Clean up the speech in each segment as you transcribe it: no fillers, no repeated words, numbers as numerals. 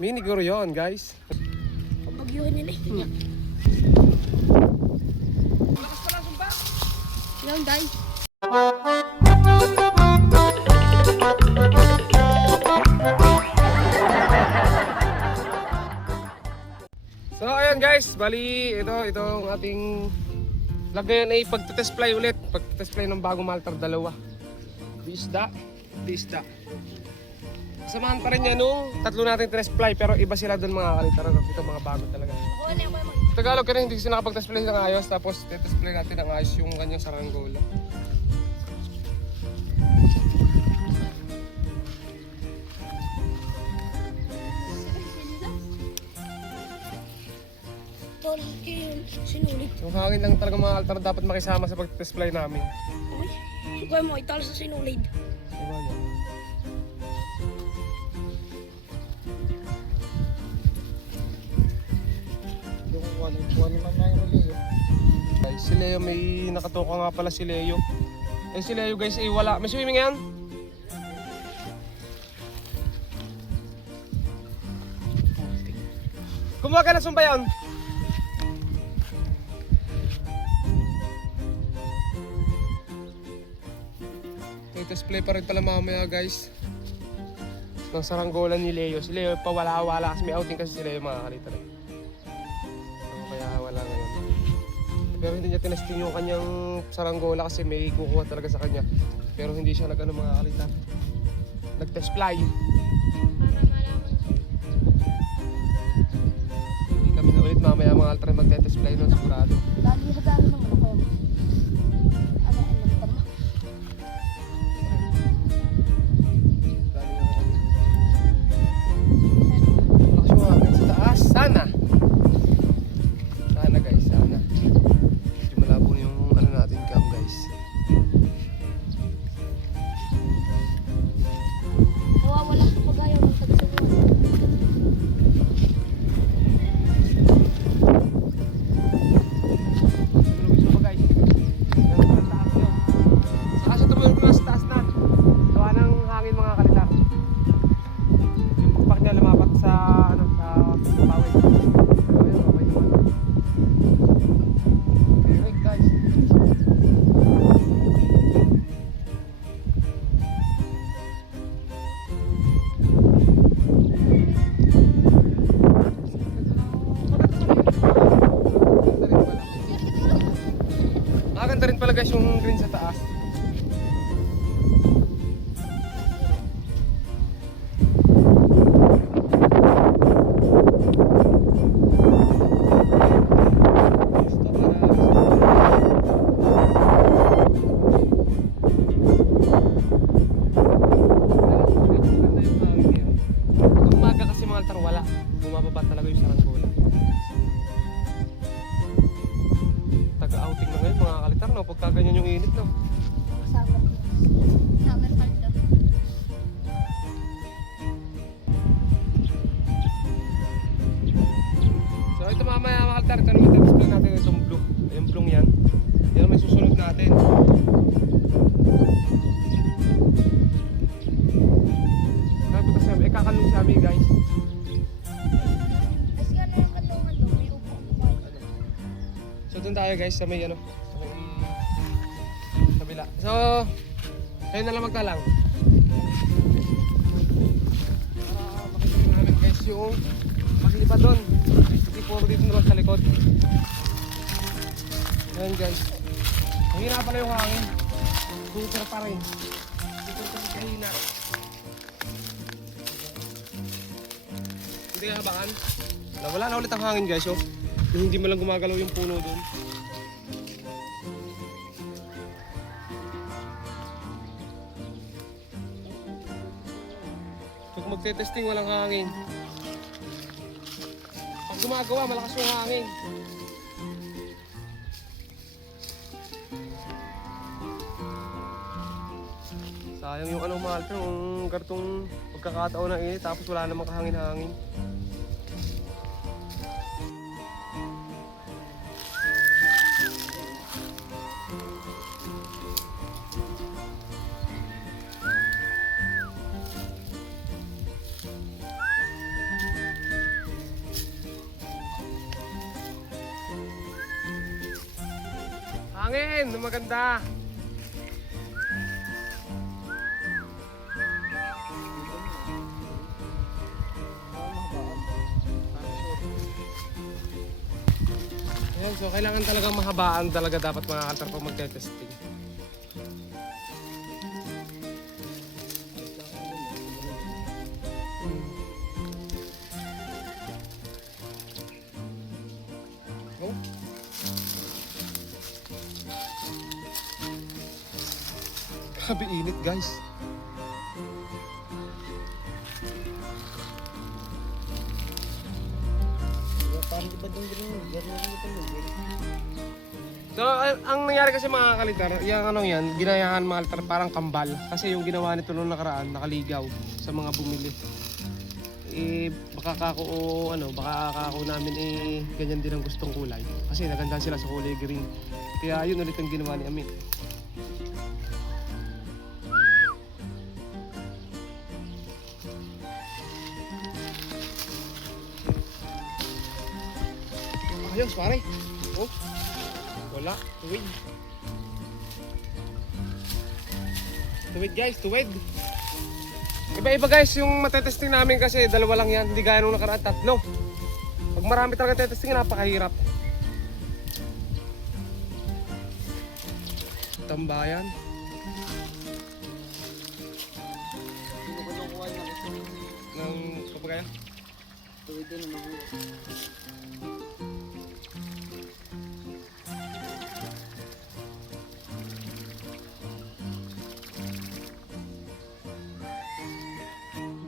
Mini guro yun, guys. Pagyuhin nila eh. Lakas pala ang sumpa. Yan guys. So ayan guys, bali ito ang ating vlog ngayon ay pagtitest fly ulit. Pagtitest fly ng bagong Maltar 2. Di isda. Samahan pa rin yan nung tatlo natin test fly, pero iba sila doon mga kalitar. Ito mga bago talaga. Tagalog ka rin, hindi kasi nakapag-test fly ng ayos. Tapos test fly natin ng ayos yung kanyang saranggola. Sinulit. Yung hangin lang talaga mga altar dapat makisama sa pag-test fly namin. Uy, kuya mo, italo sa sinulid. Diba yan? Kuha naman na yung Leo. Guys, si Leo may nakatoka nga pala si Leo. Eh si Leo guys ay wala. May swimming yan? Kumuha ka na sumpa yan. May test play pa rin pala mamaya guys. Ng saranggola ni Leo. Si Leo pa wala-wala kasi may outing kasi si Leo mga kalita rin. Kaya wala ngayon. Pero hindi niya tinesting yung kanyang saranggola kasi may kukuha talaga sa kanya. Pero hindi siya nag-ano mga kalita. Nag-test fly. Hindi kami na ulit mamaya mga altra mag-test fly nun sigurado. Lagi sa dami naman ako. Ano, tama? Malakas yung hangin sa taas. Sana guys, sana. Medyo malabo na yung ano natin cam guys. Nawawala sa pagayaw ng tagsaluan. Tulog isa pa guys. Meron pa taas yun. Saka siya tumulog na sa taas na. Gawa ng hangin mga kalitar. Yung pagpak niya lumapat sa ano sa pawid. Ayun, okay naman. Okay guys. Maganda rin pala guys yung green sa taas. Pag umaga kasi mga altar wala. Bumababa talaga yung saranggola. Taga-outing na ngayon mga kalitar no? Pagka ganyan yung init no? Summer. Summer pa ito. So ito mamaya mga altar, ito naman test play natin itong blue. Yung blue yan. Yan naman susunod natin. Sabi kasi kami, kakalong si Ami guys. Kasi ano yung katungan doon? May upo kumain. So dun tayo guys sa may ano, sa may kabila. So, kayo na lang magtalang. Para makita rin namin guys yung maglipa doon. Kasi puro dito na lang sa likod. Ayan guys. Mahina pala yung hangin. Super pa rin. Super pa rin kahina. Hindi nga habakan. Wala na ulit ang hangin guys. Oh. Hindi mo lang gumagalaw yung puno doon. Pag magte-testing walang hangin. Pag gumagawa malakas yung hangin. Sayang yung ano Malta, yung kartong pagkakataon ng init tapos wala namang kahangin-hangin. Hangin, maganda. Ayan, so kailangan talagang mahabaan talaga dapat mga kaltar pag magte-testing. Oh. Grabe init guys. Parang iba din rin. So, ang nangyari kasi mga kalitar, yung ano yan, ginayahan mga kalitar parang kambal. Kasi yung ginawa nito nung nakaraan, nakaligaw sa mga bumili. Eh, baka kako o ano, baka kako namin ganyan din ang gustong kulay. Kasi naganda sila sa kulay green. Kaya yun ulit ang ginawa ni Ami. Ayos, pare. Oh. Wala, tuwid. Tuwid guys, tuwid. Iba-iba guys yung matetesting namin kasi dalawa lang yan. Hindi gaya nung nakaraan, 3. Pag marami talaga tetesting, napakahirap. Tambayan. Sino ko nung kuha niya? Ng kapagaya. Tuwid din ang mabuhay.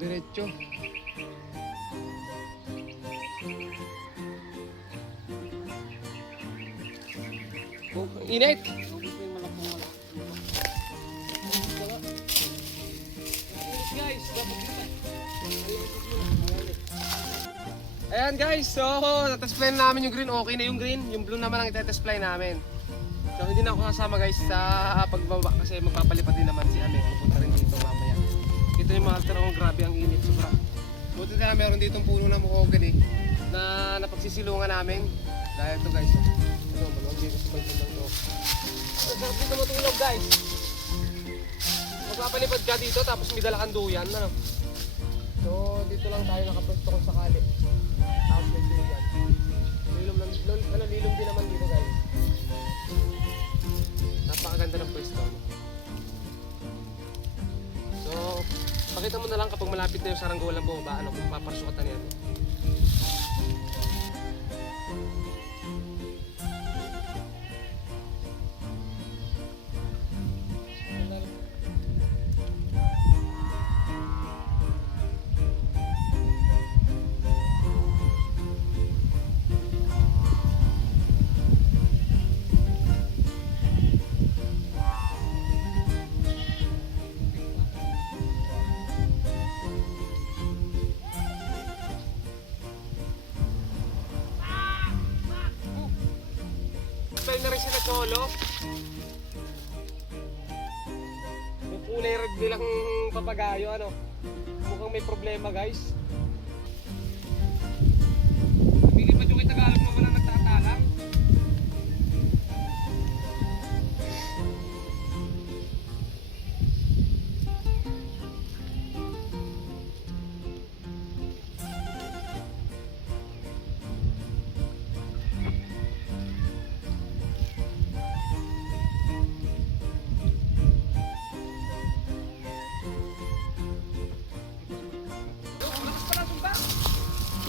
Diretso. Oh, init. Gusto yung malakong Guys, ayan guys, so na-testplay namin yung green. Okay na yung green. Yung blue naman ang i-testplay namin. So hindi na ako kasama guys sa pagbaba kasi magpapalipad din naman si Ame. Pupunta rin dito mamaya. Dito yung mga tanong, grabe ang init sobra. Buti na meron ditong puno ng mahogany na napagsisilungan namin. Dahil ito guys, ito maluwag dito sa balkon lang to. Ang sarap dito matulog guys. Magpapalipad ka dito tapos may dala kang duyan, ano? So dito lang tayo nakapwesto kung sakali. Tapos may duyan. Lilom din naman dito guys. Napakaganda ng pwesto. So pakita mo na lang kapag malapit na yung saranggolang bumaba, ano, kung paparsukatan yan. Style na rin sila Cholo. Yung kulay red nilang papagayo, ano. Mukhang may problema guys. Pili pa yung Tagalog naman ang nagtatalang.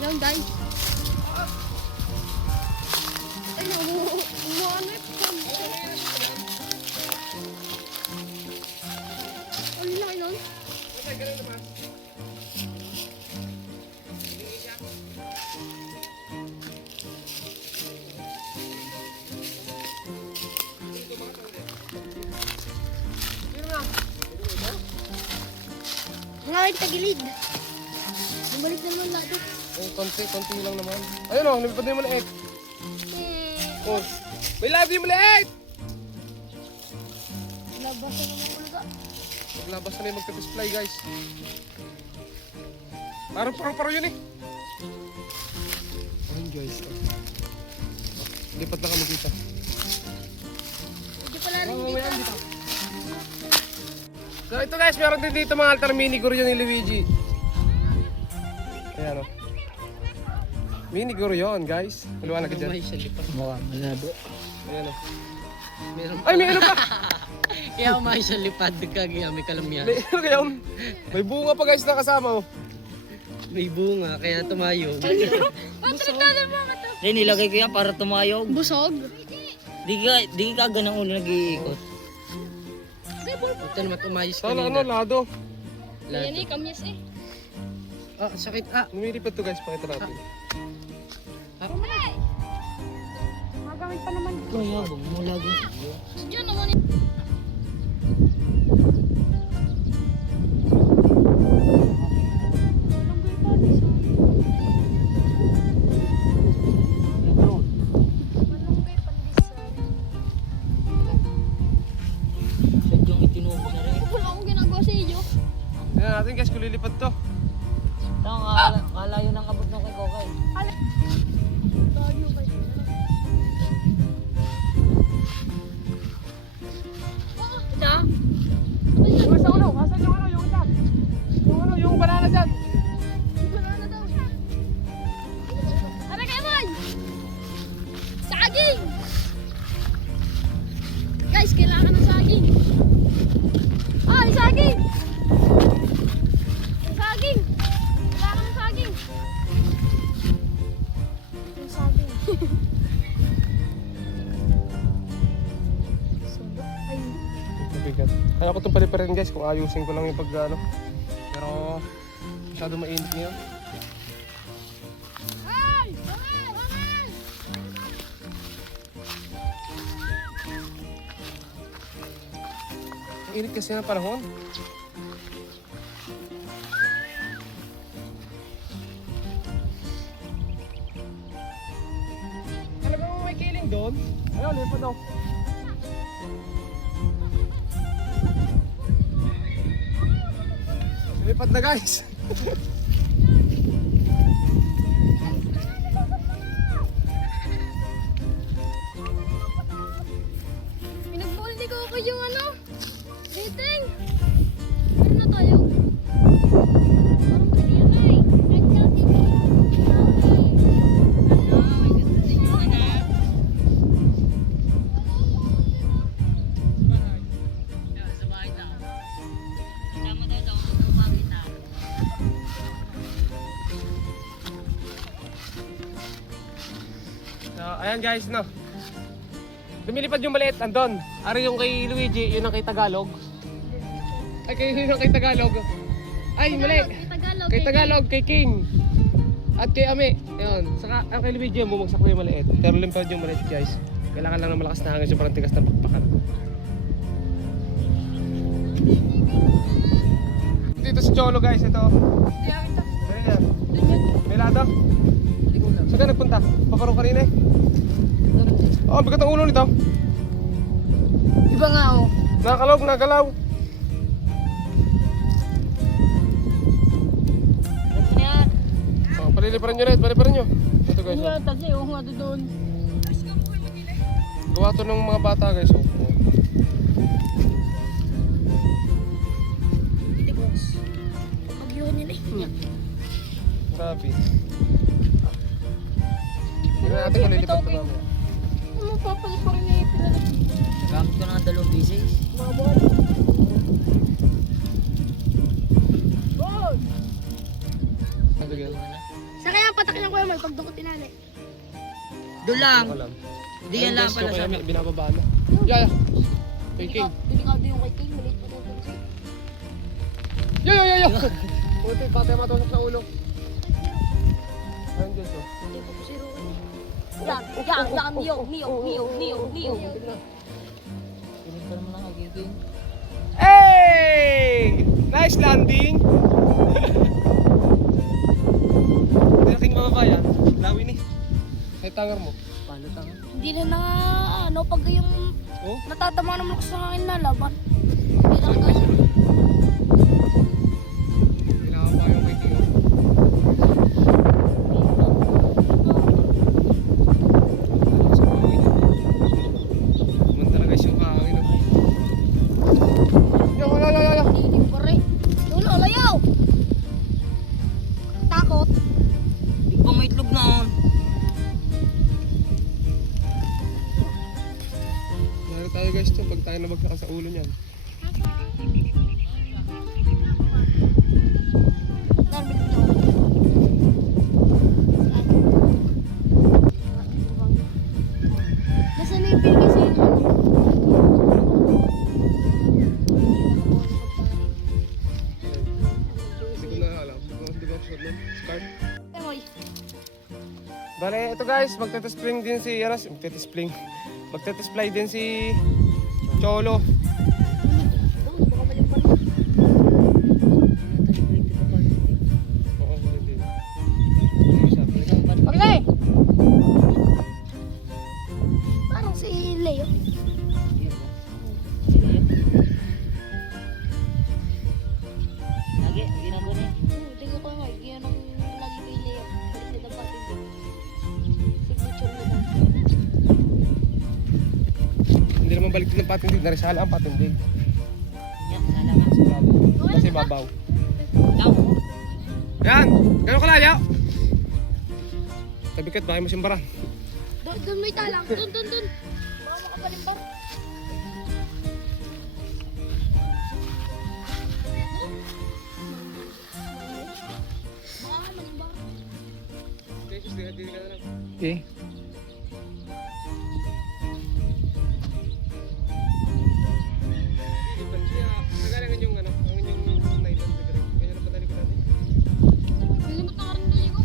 Yan guys. Ay, umuanip. Ang laki nun. Kasi ganun naman. Ngayon tagilid. Bumalik naman lahat. Konti lang naman. Ayun o, lumipad na yung maliit. Oh, may labi yung maliit! Labas na naman ulo ka. Maglabas na yung magka-display guys. Parang paro-paro yun eh. Ayun guys. Lipat na kami dito. So ito guys, meron din dito mga altar mini guryo ni Luigi. Ayan o. Mini guryo yun guys. Maluwanag ka dyan. May siya lipat. Mukha malado. Ayan o. Meron Ay, may ano pa! Kaya may siya lipad ka kaya may kalamihan. May ano kaya yun? May bunga pa guys na kasama oh. May bunga kaya tumayog. Patrikada mo ka to. Then nilagay ko yan para tumayog. Busog. Di ka ganang ulo nag-iikot. Ito naman tumayos Sana ano, kanina. lado. Yan eh, kamyas eh. Ah, sakit ah. Lumilipad to guys, pakita natin. Magamit pa naman. Kaya mo lagi. Diyan naman eh. Malunggay pandesal. Sadyang itinubo na rin. Wala akong ginagawa sa iyo. Tingnan natin guys kung lilipad to. Kalayo ng abot ng kay Kokay. Tayo ba yun? Yung sa ulo, asan yung ano, yung isa? Yung ano, yung banana dyan. Banana daw. Ano kayo, boy? Saging! Guys, kailangan ng saging. Ay, saging! Saging! Kailangan ng saging. Yung saging. Sundo. Ay. Mabigat. Kaya ko itong paliparin guys kung ayusin ko lang yung pag ano. Pero masyado mainit ngayon. Ay! Bangal! Bangal! Ang init kasi ng panahon. Talagang may kiling doon? Ayun, lipad daw. Lipad na guys. Pinagbuldi ko ako yung ano, dating. Meron na tayo. Parang pwede yun eh. So, ayan guys, no. Lumilipad yung maliit, andun. Ari yung kay Luigi, yun ang kay Tagalog. Ay, yun ang kay Tagalog. Ay, mali. Tagalog. Kay Tagalog, kay King. At kay Ame. Yun. Saka ang kay Luigi, yung bumagsak ko yung maliit. Pero limpad yung maliit guys. Kailangan lang ng malakas na hangin, sobrang tigas ng pakpakan. Dito si Cholo guys, ito. Ano yan? May lado? Saan ka nagpunta? Paparong kanina eh. Oh, ang bigat ng ulo nito. Iba nga oh. Nakakalaw, nagalaw. Ito na yan. Oh, paliliparan nyo rin, paliparan nyo. Ito guys, oh. Kasi yung nga doon. Gawa to ng mga bata guys, oh. Pag-iwan nila eh. Grabe. Tingnan natin kung lilipat ko namin. Ano papalit pa rin niya yung pinalit? Gamit ko na ng 2 pieces. Mga ball. Ball! Ito guys. Saan kaya patak niya kuya man pag doon ko tinali? Doon lang. Alam. Di yan lang pala sa Kaya binababa na. Yeah, yeah. Kay King. Delikado yung kay King. Maliit pa doon. Yo! Puti, patay matusok sa ulo. Ayun guys, oh. Yan, niyog. Pinig ka naman ang agiging. Hey! Nice landing! Malaking bababa yan. Lawi ni. Ay, tangar mo. Palo tanga. Hindi na ano, pag yung Oh? natatama naman ako sa akin na laban. Hindi na kagaya. Kailangan pa yung kay King, oh. Naman talaga guys yung hangin, oh. tayo nabagsakan sa ulo niyan. Nasa na yung pin kasi yung ano? Hindi ko na alam. Hindi ko sure nun. Scarf. Emoy. Bale, ito guys, magtetespling din si Yaras. Magtetesplay din si Cholo. Baka malipan. Oo, hindi. Okay! Parang si Leo. Lagi, ginagawa niya. Tingnan ko nga, yan ang lagi kay Leo. Balik na dapat signature na daw. Hindi naman balik ng patindig. Narisala ang patindig. Yan, nalaman. Kasi babaw. Daw. Yan! Gano'n kalayo? Tabikat, bakit mo simbaran? Doon may talang. Doon. Baka makapalimbar. Baka malimbar. Okay. Nilimot na karindili ko.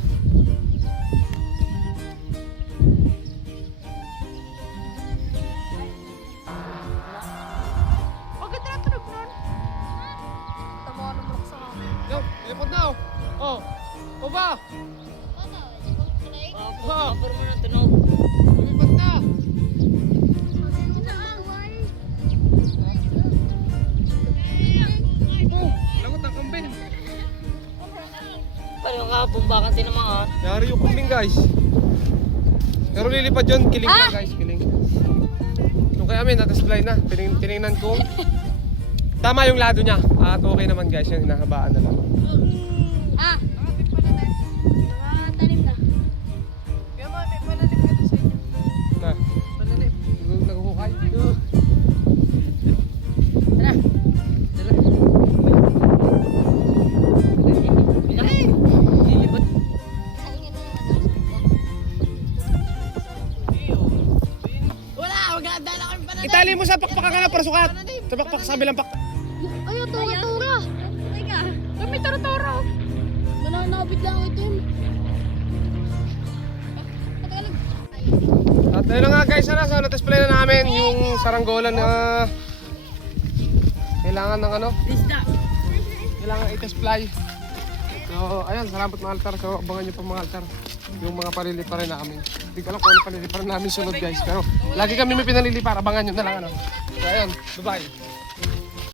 Huwag ka tinatulog nun. Tama ka naman sa akin. Yo, lipot na oh. Oh. O ba? Kapur mo ng tunog. Lipot na. Oh, langot ang kambing. Parang kapumbakan din naman ah. Yari yung kambing guys. Pero lilipad yun, kiling na guys, kiling. Nung kaya amin, natasplay na. Tinignan ko. Tama yung lado niya. At okay naman guys, yung hinahabaan na lang. Tanim na. Na. Nagkukukay. Tara. Tara. Lilipad. Wala, magandala kami pa na. Itali mo sa pakpakan ka na para sukat. Sa pakpak, sabi lang pak. Ay, tura. Teka. May tura. Nananabit lang ito yun. At ayun na nga guys, so na-display na namin yung saranggolan na kailangan ng ano, Isda. kailangan i-display. So ayun, salamat mga altar. So abangan nyo pa mga altar yung mga paliliparan namin. Hindi ko alam kung ano paliliparan namin sunod guys. Pero lagi kami may pinalilipar, abangan nyo na lang ano. So ayun, bye-bye.